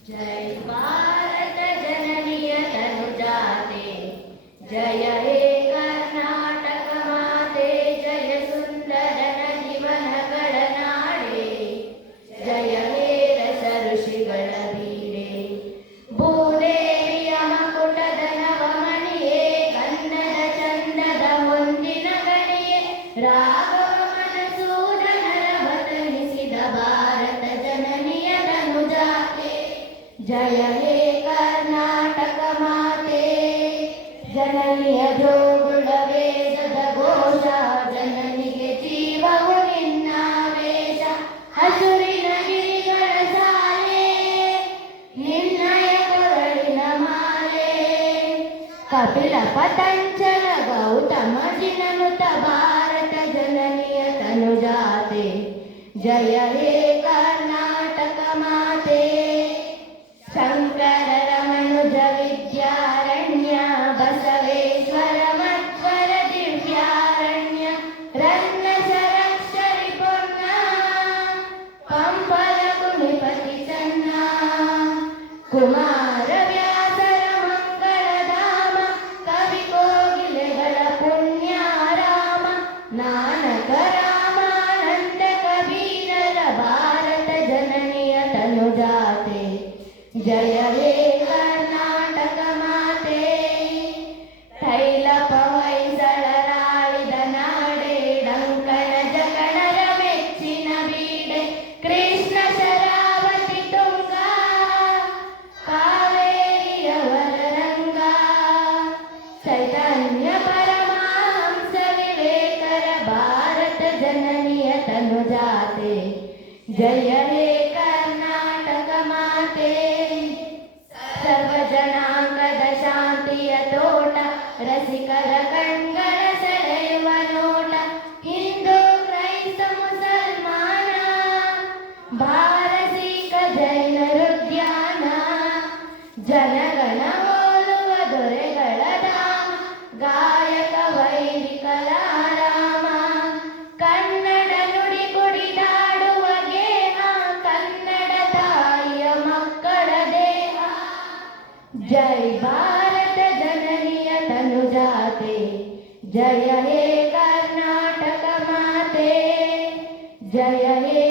जय भारत जननीय तनुजाते, जय हे कर्नाटक माते, जय सुंदर जीवनಗಳ ನಾಡೆ, जय हे ರಸ ಋಷಿಗಳ ವೀರೆ, ಭೂದೇವಿಯ ಮಕುಟದ ನವಮಣಿಯೇ, ಕನ್ನಡ ಚಂದದ ಮುಂದಿನ ಗಣಿಯೇ, ರಾಘವ ಮನಸೂದನರ ಬದಲಿಸಿದ ಭಾರತ ಜನನಿಯ ತನುಜಾತೆ, जय हे कर्नाटक माते, जननिಯ ಜೋಗುಳ ವೇದದ ಘೋಷ, ಜನನಿಗೆ ಜೀವವು ನಿನ್ನಾವೇಶ, ಹಸುರಿನ ಗಿರಿಗಳ ಸಾಲೆ, ನಿನ್ನಯ ಕೊರಳಿನ ಮಾಲೆ, ಕಪಿಲ ಪತಂಜಲ ಗೌತಮ ಜಿನನುತ ಭಾರತ ಜನನಿಯ ತನುಜಾತೆ, जय हे कर्नाटक माते, ಶಂಕರ ರಮಣುಜ ವಿದ್ಯಾರಣ್ಯ, ಬಸವೇಶ್ವರ ಮಧ್ವರ ದಿವ್ಯಾರಣ್ಯ, ರನ್ನ ಶರಕ್ಷರಿ ಪೊನ್ನ, ಪಂಪಲ ಕುಣಿಪತಿ ಚನ್ನ, ಕುಮಾರ ವ್ಯಾಸರ ಮಂಗಳಧಾಮ, ಕವಿ ಕೋಗಿಲೆಗಳ ಪುಣ್ಯಾರಾಮ, ನಾನಕ ರಾಮಾನಂದ ಕಬೀರರ ಭಾರತ ಜನನಿಯ ತನುಜಾತೆ, जय हे कर्नाटक माते, ತೈಲ ಪವೈಸಳರಾಳಿದ ನಾಡೆ, ಡಂಕಣ ಜಗಣರ ಮೆಚ್ಚಿನ ಬೀಡೆ, ಕೃಷ್ಣ ಶರಾವತಿ ತುಂಗ, ಕಾವೇರಿಯವರ ರಂಗ, ಚೈತನ್ಯ ಪರಮಹಂಸ ವಿವೇಕರ ಭಾರತ ಜನನಿಯ ತನುಜಾತೆ, जय हे कर्नाटक माते, ಸರ್ವ ಜನಾಂಗದ ಶಾಂತಿಯ ತೋಟ, ರಸಿಕರ ಕಣ್ಗಳ ಸೆಳೆಯುವ ನೋಟ, ಹಿಂದೂ ಕ್ರೈಸ್ತ ಮುಸಲ್ಮಾನ, ಭಾರತೀಕ ಜೈನರುದ್ಯಾನ, ಜನಗಣ ಹೋಲುವ ದೊರೆಗಳ ಧಾಮ, ಗಾಯಕ ವೈರಿಕರ ರಾಮ, ಕನ್ನಡ ನುಡಿ ಕುಡಿದಾಡುವ ಗೇಹ, ಕನ್ನಡ ತಾಯಿಯ ಮಕ್ಕಳ ದೇಹ, जय भारत जननीय तनुजाते, जय हे कर्नाटक माते, जय हे